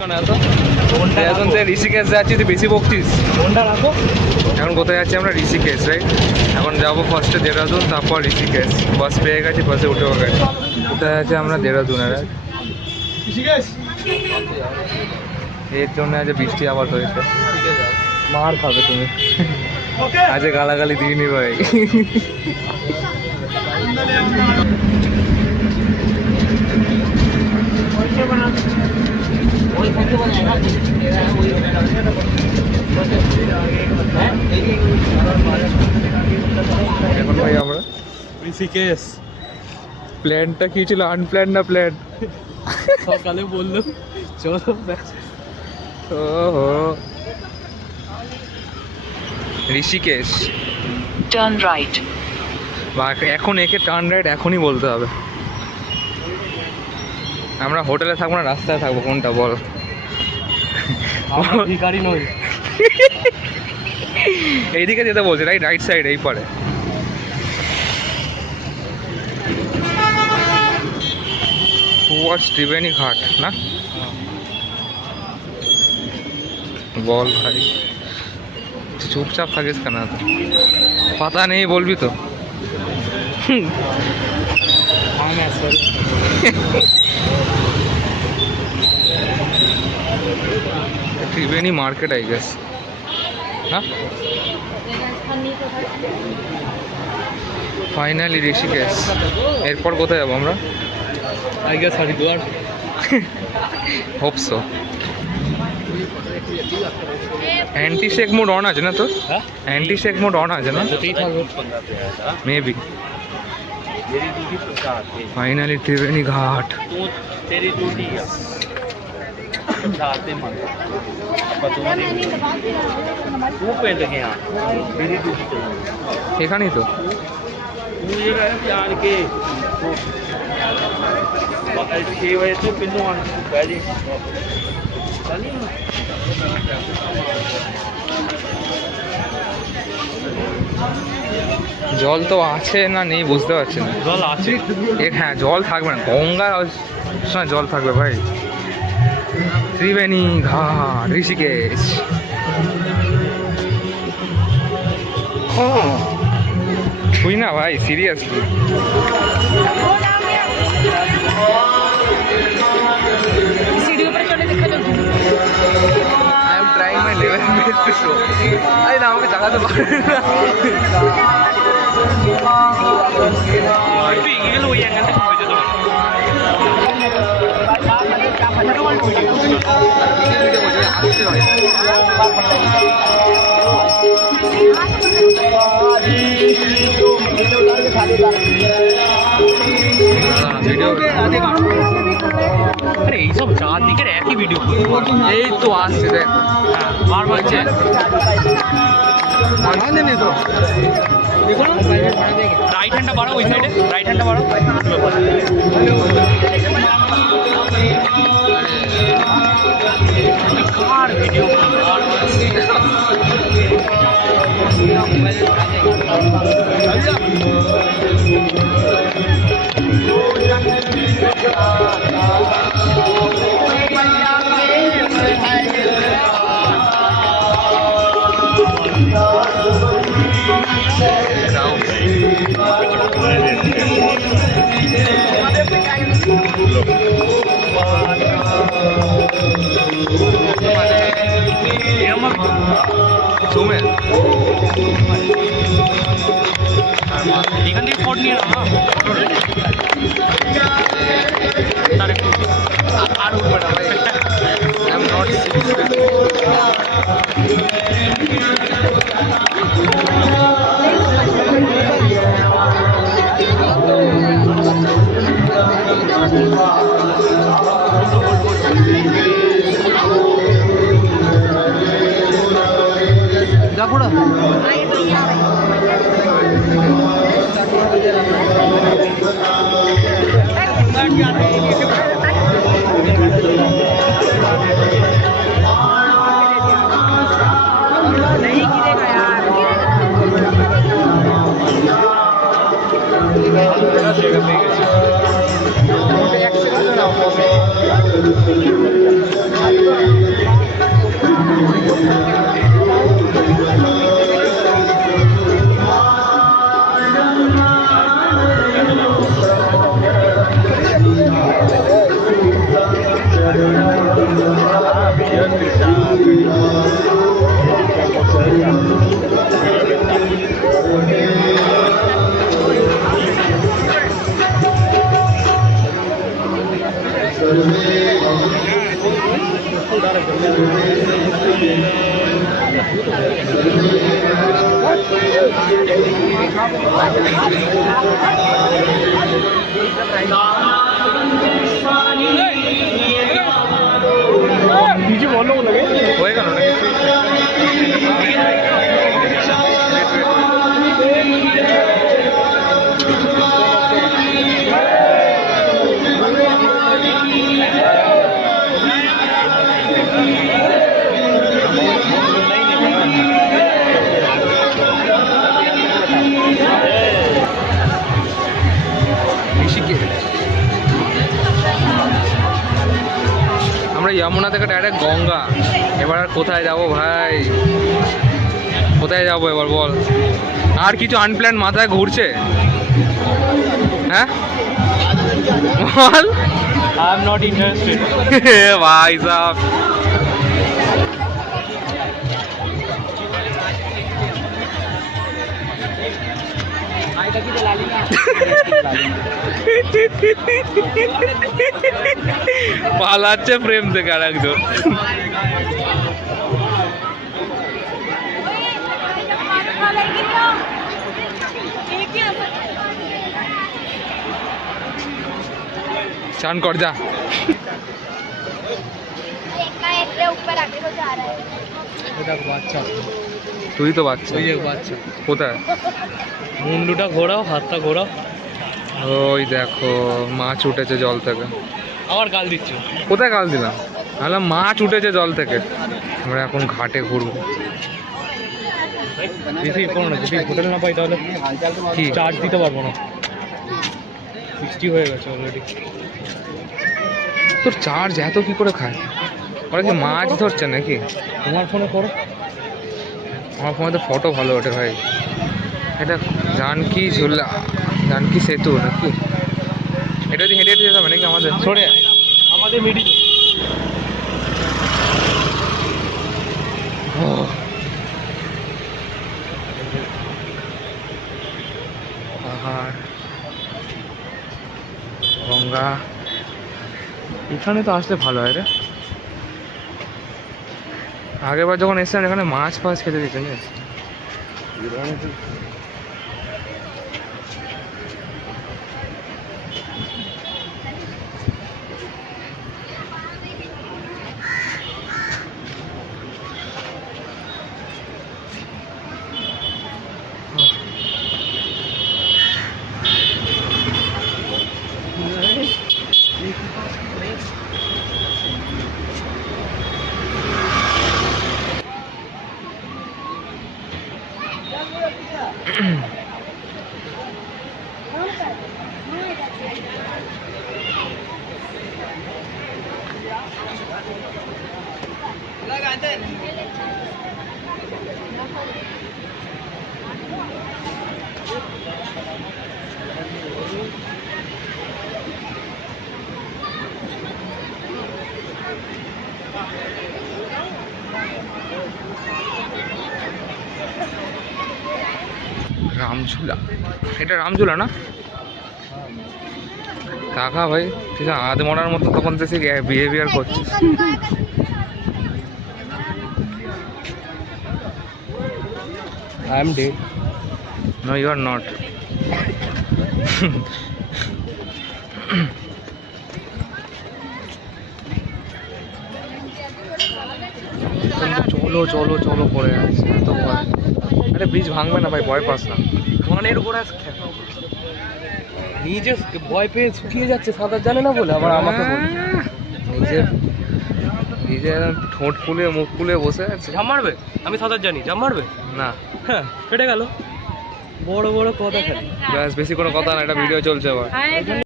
এখন ঋষিকেশ যাচ্ছি, তুই বেশি বকছিস। এখন কোথায় যাচ্ছি আমরা? ঋষিকেশ, রাইট? এখন যাবো ফার্স্টে দেহরাদুন, তারপর ঋষিকেশ। বাস পেয়ে গেছি, বাসে উঠেও গেছি। কোথায় আছে আমরা? দেহরাদুনের। এর জন্য আজ বৃষ্টি আবার হয়েছে। মার খাবে তুমি। আজ গালাগালি দিইনি ভাই। এখন ভাই আমরা ঋষিকেশ। প্ল্যানটা কি ছিল? আনপ্ল্যান না প্ল্যান? সকালে বললো চলো। ওহো, ঋষিকেশ টার্ন রাইট। এখন একে টার্ন রাইট এখনই বলতে হবে। আমরা হোটেলে থাকবো না রাস্তায় থাকবো, কোনটা বল? ভিখারি নই। এইদিকে যেতে বলছে, রাইট? রাইট সাইড, এই পারে। ত্রিবেণী ঘাট না? বল ভাই, চুপচাপ থাকিস কেন? পাতা নেই বলবি তো? ত্রিবেণী মার্কেট আই গেস না? ফাইনালি ঋষিকেশ। এরপর কোথায় যাবো আমরা? I guess Haridwar. Hope so. Anti shake mode on আছে না তো? অ্যান্টি শেক মোড অন আছে না? মেবি। ফাইনালি ত্রিবেণী ঘাট। এখানেই তো। জল তো আছে না নেই বুঝতে পারছি না। জল আছে। হ্যাঁ, জল থাকবে না, গঙ্গা জল থাকবে ভাই। ত্রিবেণী ঘাট ঋষিকেশ। তুই না ভাই, seriously. I am trying my level best to show. আরে না, আমাকে দেখাতে পারে না। আরে এইসব চারদিকের একই ভিডিও। এই তো আসছে, দেখ। হ্যাঁ, বারবার হচ্ছে। দেখুন, রাইট হ্যান্ডটা বাড়াও, ওই সাইডে রাইট হ্যান্ডটা বাড়াও। আর ভিডিও এখান থেকে ফোট নিয়ে নাও না। আর উঠবে না ভাই। I am not হয়ে গেল নাকি? আমরা যমুনা থেকে ডাইরেক্ট গঙ্গা। এবার আর কোথায় যাব ভাই? কোথায় যাব এবার বল? আর কিছু আনপ্ল্যান মাথায় ঘুরছে? হ্যাঁ বল। I am not interested. ভাই সাহেব পালাচ্ছে প্রেম থেকে আর একজন। चान कर जा। তুই তো বাচ্চা। বাচ্চা কোথায়? মুন্ডুটা ঘোরাও, হাতটা ঘোরাও। ওই দেখো মাছ উঠেছে জল থেকে। আবার গাল দিচ্ছ। কোথায় গাল দিলাম? বললাম মাছ উঠেছে জল থেকে। আমরা এখন ঘাটে ঘুরবো। রিসিভ করো না, যদি হোটেল না পাই তাহলে কি চার্জ দিতে পারবো না। 60 হয়ে গেছে অলরেডি। তোর চার্জ এত কি করে খায়? ওরা কি মাছ ধরছে নাকি? তোমার ফোনে করো। আমার ফোনে তো ফটো ভালো ওঠে ভাই। এটা জানকি ঝুলা, জানকি সেতু নাকি? এটা দিয়ে হেঁটে হেঁটে যেতে হবে নাকি আমাদের? সরে আমাদের মিডিল। পাহাড়, গঙ্গা, এখানে তো আসলে ভালো হয় রে। আগেরবার যখন এসেছিলাম এখানে মাছ ফাছ খেতে দিতেন জানিস? রামঝুলা, এটা রামঝুলা না? কাকা ভাই ঠিক আছে, আধ মরার মতো তখন তো সে বিহেভিয়ার করছিস। I am dead. No you are not. চলো চলো চলো করে যাচ্ছে এত ভয়। আরে ব্রিজ ভাঙবে না ভাই, ভয় পাস না। মনের উপরে নিজে ভয় পেয়ে শুকিয়ে যাচ্ছে, সাঁতার জানে না বলে আবার আমাকে বলে। নিজে নিজে একদম ঠোঁট ফুলে মুখ ফুলে বসে আছে। ঝাম মারবে? আমি সাঁতার জানি, ঝাম মারবে? না হ্যাঁ, কেটে গেল। বড় বড় কথা খালি। ব্যাস বেশি কোনো কথা না, এটা ভিডিও চলছে আবার।